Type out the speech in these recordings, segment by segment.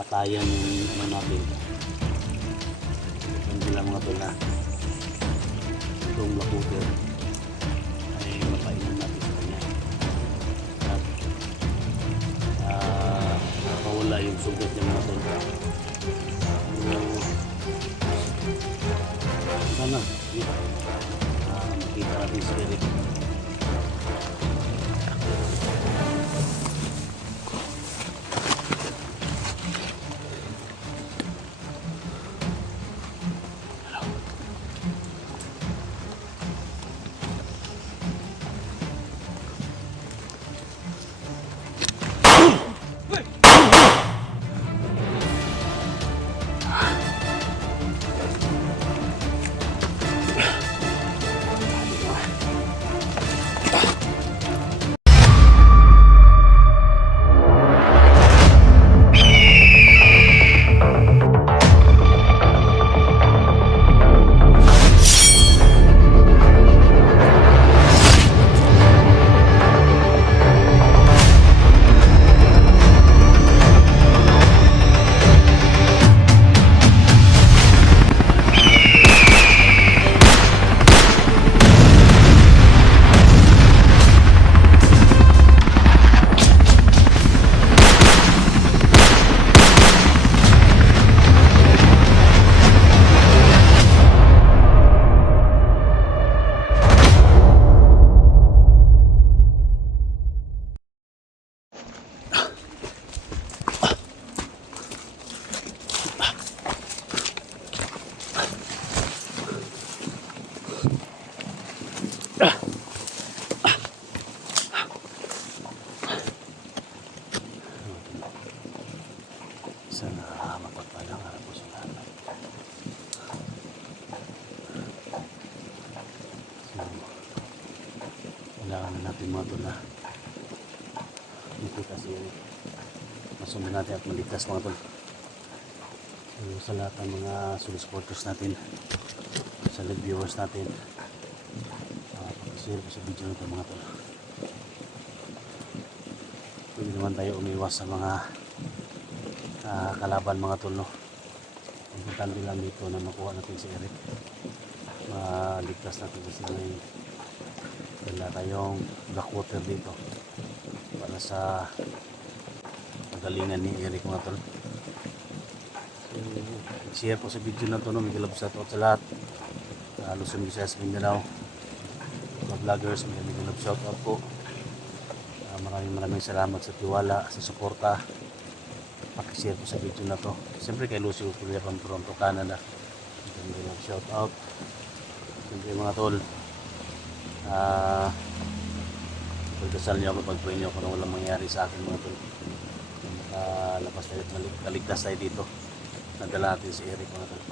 patayan yung ano natin. Hindi lang mga tol na itong lakuter ay mapainan natin sa kanya at nakawala yung sugat niya mga tol. Sana makita natin si Eric. Sana mapagpalang harap po sa lahat. So, kailangan na natin mga tol na makita si Eric. Masundan natin at maligtas mga tol. So, sa lahat ng mga solid supporters natin, sa live viewers natin, pakishare po sa video nito mga tol. Pwede naman tayo umiwas sa mga kalaban mga tol, no? Importante lang dito na makuha natin si Eric, maligtas natin kasi may dala tayong blackwater dito para sa pagalingan ni Eric mga tol. So, share po sa video na to, no? May galab sa lahat, Luzon, Visayas, Mindanao, mga vloggers, may galab shout out po. Maraming salamat sa tiwala, sa suporta. Pakishare po sa video na to. Siyempre kay Lucio Kuya from Toronto, Canada. Shout out. Siyempre mga tol, pagdasal niyo ako, pag-pray niyo ako na walang mangyari sa akin mga tol. Makalabas tayo at kaligtas tayo dito. Nadala natin si Eric mga tol.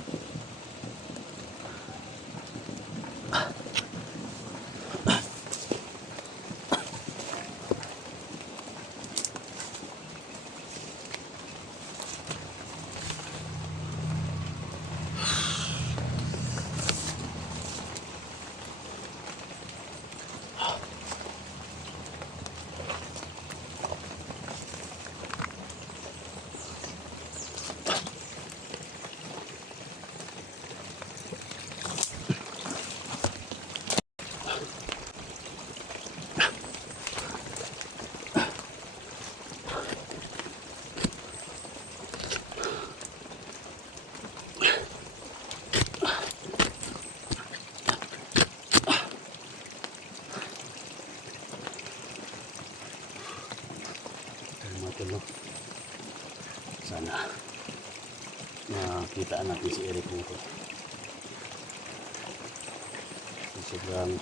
No? Sana makita natin si Eric nito. Sobrang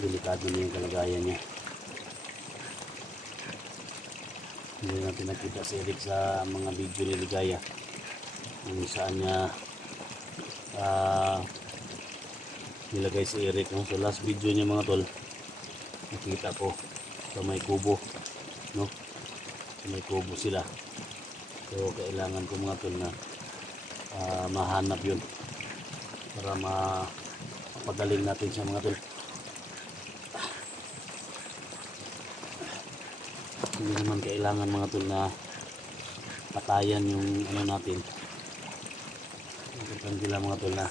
delikado na yung kalagayan niya. Hindi natin nakita si Eric sa mga video ni Ligaya kung saan niya nilagay si Eric, no? So last video niya mga tol, nakita ko sa may kubo, no? May kubo sila, so kailangan ko mga tol na mahanap yun para mapagaling natin siya mga tol. Hindi naman kailangan mga tol na patayan yung ano natin. Importante lang mga tol na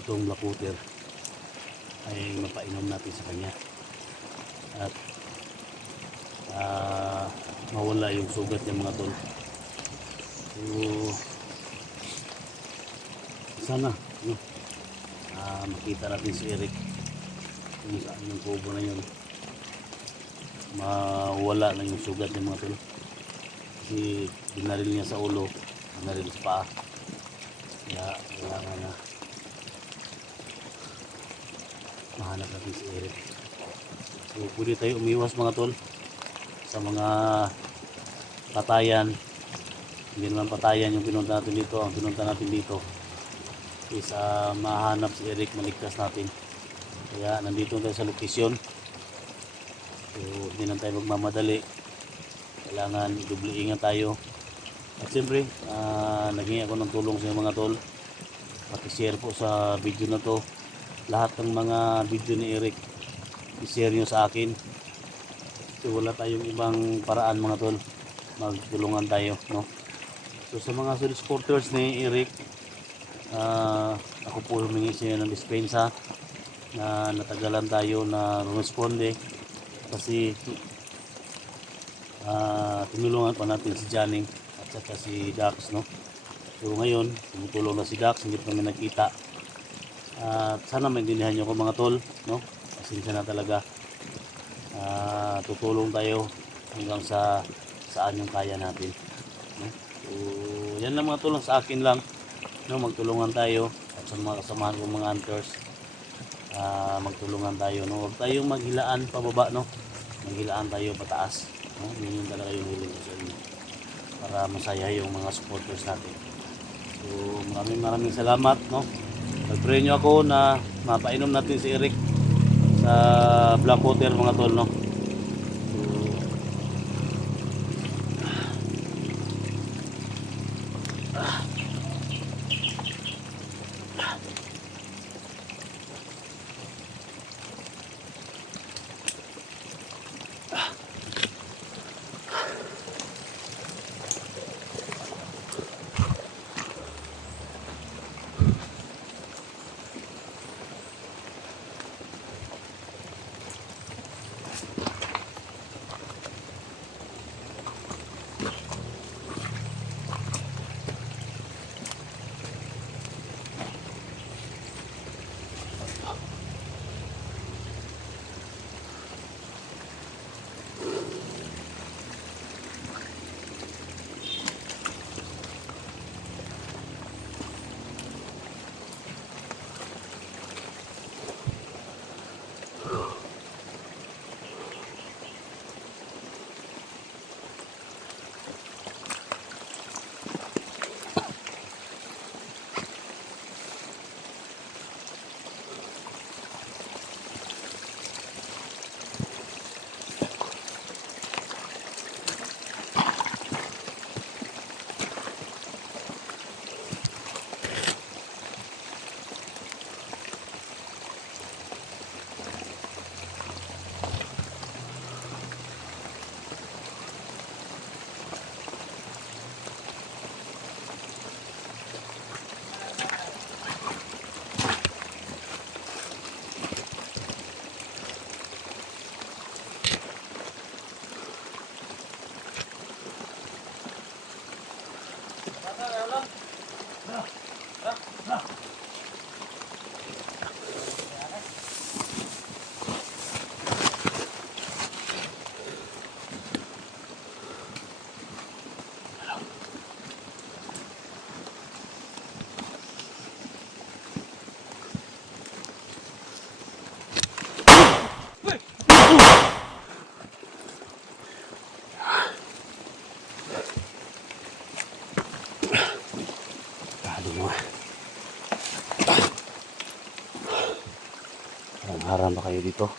itong black water ay mapainom natin sa kanya at mawala yung sugat niya mga tol. So sana no, makita natin si Eric kung saan yung kubo na yun, mawala lang yung sugat niya mga tol, kasi binaril niya sa ulo, binaril sa paa, kaya kailangan na mahanap natin si Eric. So pwede tayo umiwas mga tol sa mga patayan. Hindi naman patayan yung pinunta natin dito. Ang pinunta natin dito is mahanap si Eric, maligtas natin. Kaya nandito tayo sa lokasyon. So hindi na tayo magmamadali, kailangan doble ingat tayo. At siyempre naging ako ng tulong sa inyo mga tol, paki-share po sa video na to. Lahat ng mga video ni Eric i-share nyo sa akin. So wala tayong ibang paraan mga tol, magtulungan tayo no. So sa mga solid supporters ni Eric, ako po humingi sa inyo ng dispensa na natagalan tayo na responde kasi tinulungan pa natin si Johnny at saka si Dax no. So ngayon tumutulong na si Dax, hindi pa kami nakita. Sana maintindihan nyo ko mga tol no, pasensya na talaga. Tutulong tayo hanggang sa saan yung kaya natin no? So yan lang mga tulong sa akin lang no, magtulungan tayo at sa mga kasamahan kong mga hunters, magtulungan tayo no, huwag tayong maghilaan pababa no, maghilaan tayo pataas no? Yun yung talaga yung hiling ko sa inyo para masaya yung mga supporters natin. So maraming salamat no, pag-pray nyo ako na mapainom natin si Eric sa black water mga tol no. Harang ba kayo dito?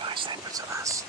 Mga sniper sa taas.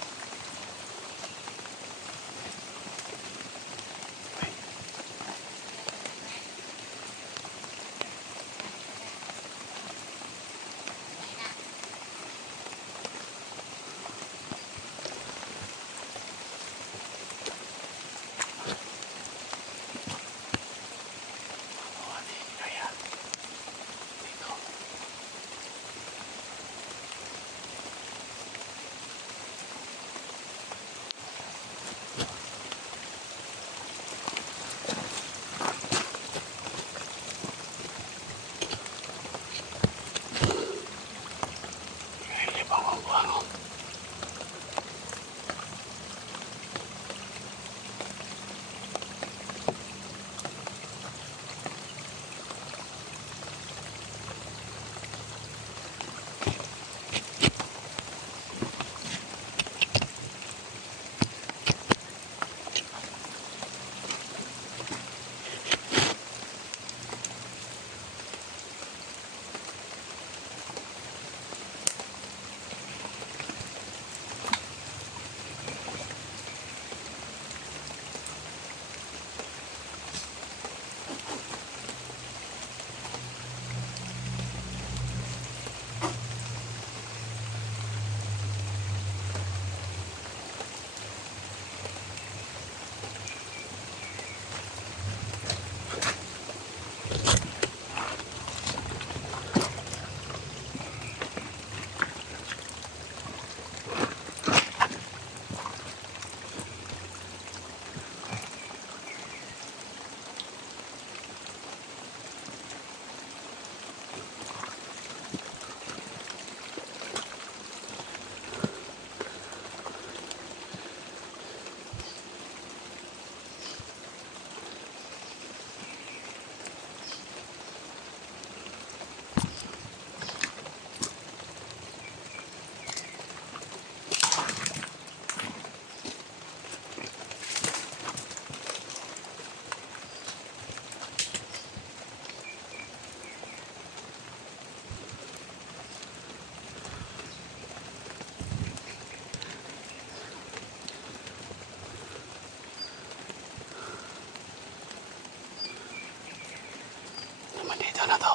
Dito na to.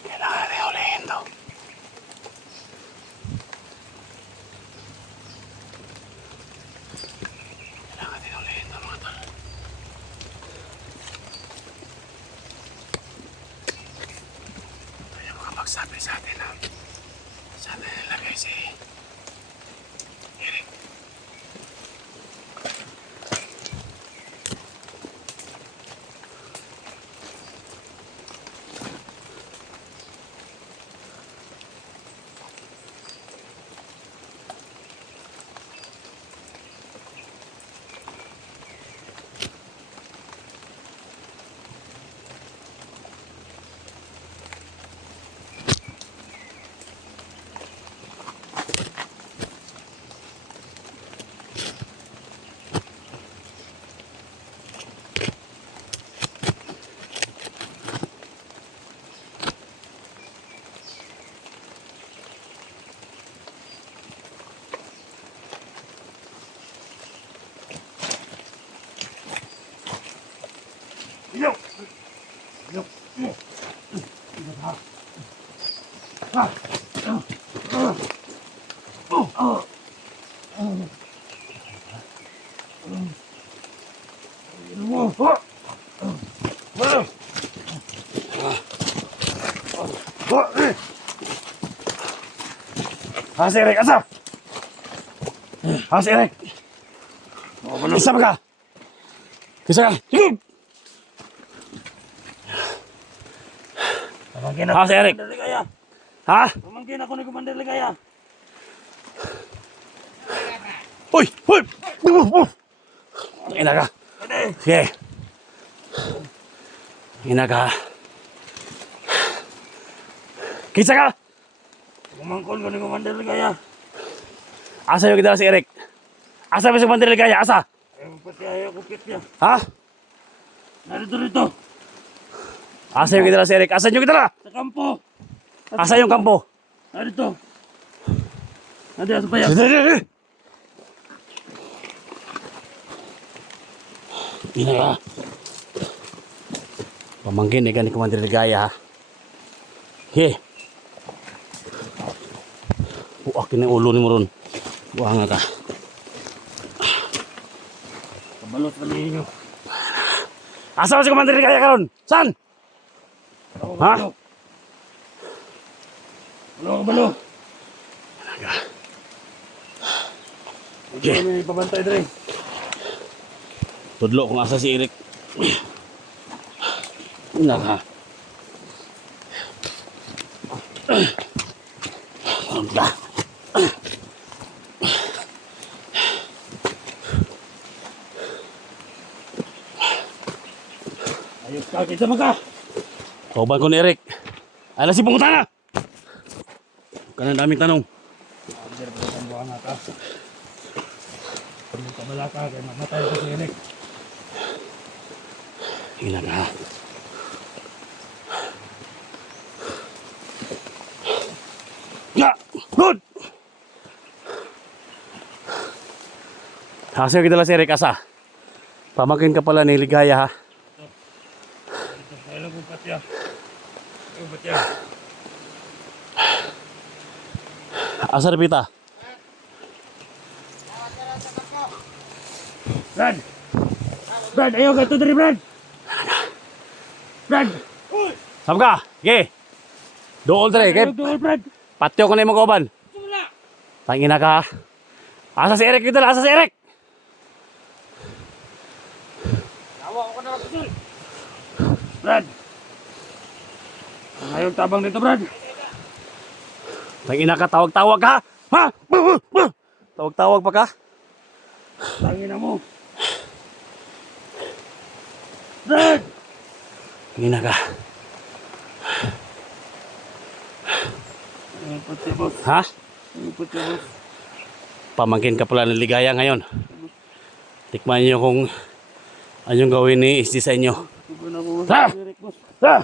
Kailangan natin ulihin to. Kailangan natin ulihin to mga tol. Ito yung mga magsabi sa atin na saan na nilagay si Eric. Yo! Yo! Si Eric, asa? Si Eric. Isa ka? Isa ka? Sige! Si Eric. Ha? Pamangkin ako ni Commander Ligaya. Uy! Uy! Ina ka! Pwede. Sige. Ina ka. Kitsa ka! Kumangkol ko ni Commander Ligaya. Asa yung kita si Eric? Asa ba si Commander Ligaya? Asa? Ayaw pati ayaw ko kit niya. Ha? Narito rito. Asa yung kita si Eric? Asa yung kita? Sa kampo. Asa yung kampo? Narito. Nadi sa bayan. Ina ka. Pamangkin ni Commander Ligaya ha. He. Buak ini ulo ni mo ron. Buang ka. Kabalot ka ninyo. Asa ba si Commander Ligaya karon? San? Ha? Balo, balo. Hindi Okay. kami pabantay dre. Tudlo kung asa si Eric. Ina ka. Anda. Ayos ka, kita maka. Kauban ko ni Eric. Ala si pungutana. Kanang daming tanong. Commander, pagkakang buha nga ka. Hindi ka malaka, kaya mamatay ko si Eric. Ina ka. Ya, good. Hasil kita lah si Eric asa. Pamangkin ka pala ni Ligaya ha. Ayaw ko patya. Ayaw patya. Asa repita. Brad! Brad, ayaw ka ito dre, Brad! Brad! Sam ka. Ge. Dool dre kay Ayaw doon, Brad! patyo ko na imong kauban. Tangina ka. Asa si Eric kita lah, asa si Eric. Brad! Ayaw tabang dito, Brad! Tangina ka, tawag-tawag ka. Ha? Tawag-tawag pa ka. Tangina mo! Brad! Tangina ka. Ayaw patya, boss. Ha? Ayaw patya, boss. Pamangkin ka pala ng Ligaya ngayon. Tikman niyo kung anong gawin ni Isdi sa inyo. Tugon ako, Ha? Eric, boss. Ha?